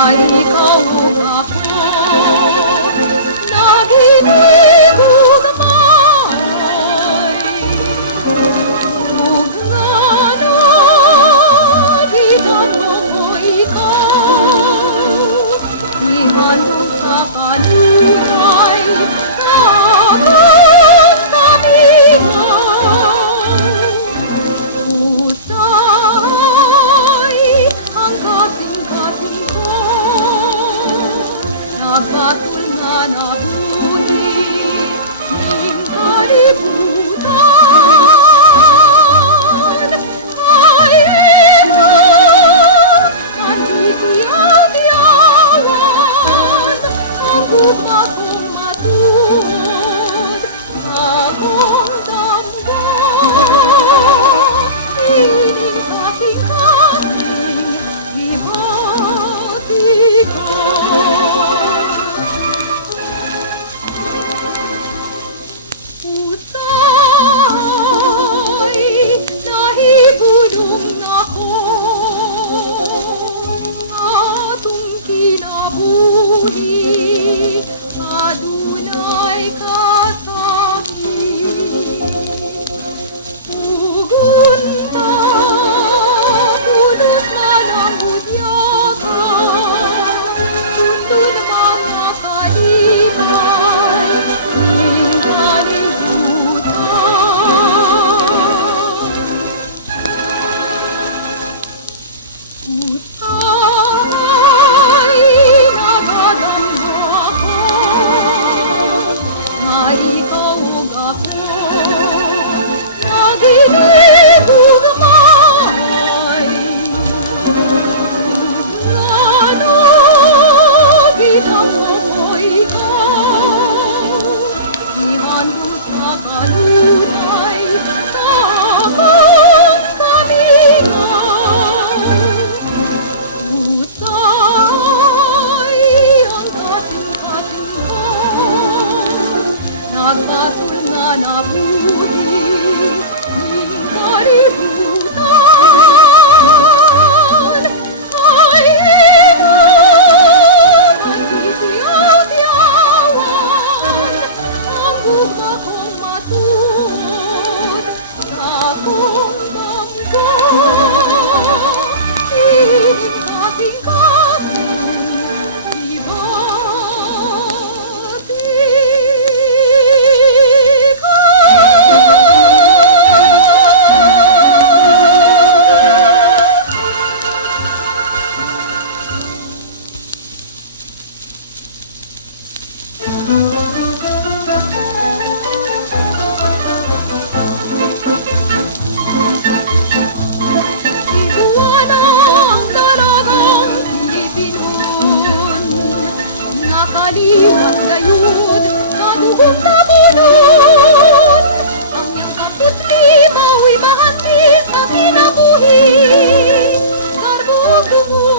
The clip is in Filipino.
ay ikaw ako. Naginigugmay, kung nga nagitan mo ko ikaw, ihandog sa kalunay, sa akong paminaw. Pusay ang kasing-kasing ko, nagbatul nga nahuli ng kalibutan. Ay ikaw ang titiyaw-tiyawan, ang gugma kong matuod, akong damgo. Ining aking kaming ibati ko. Pusay, nahibulong ako, atong kinabuhi, adunay kasakit. Ugon pa, tulog na lang udyakan, sundon mga kalipay, ning kalibutan. Pusay, nagadamgo ako, na ikaw ug ako, naginigugmay, nga nagitan mo ko ikaw, ihandog sa kalunay, sa akong paminaw. Pusay ang kasing-kasing ko, nagbatul nga nahuli ng kalibutan. Ay ikaw ang titiyaw-tiyawan, ang gugma kong matuod, akong damgo. Ining aking kaming ibati ko. Iguanang dalagang Pilipinon, nakalihat gayud, kabuhong tabunod. Ang iyong kaputli, mau'y bahandi sa kinabuhi, garbog dungo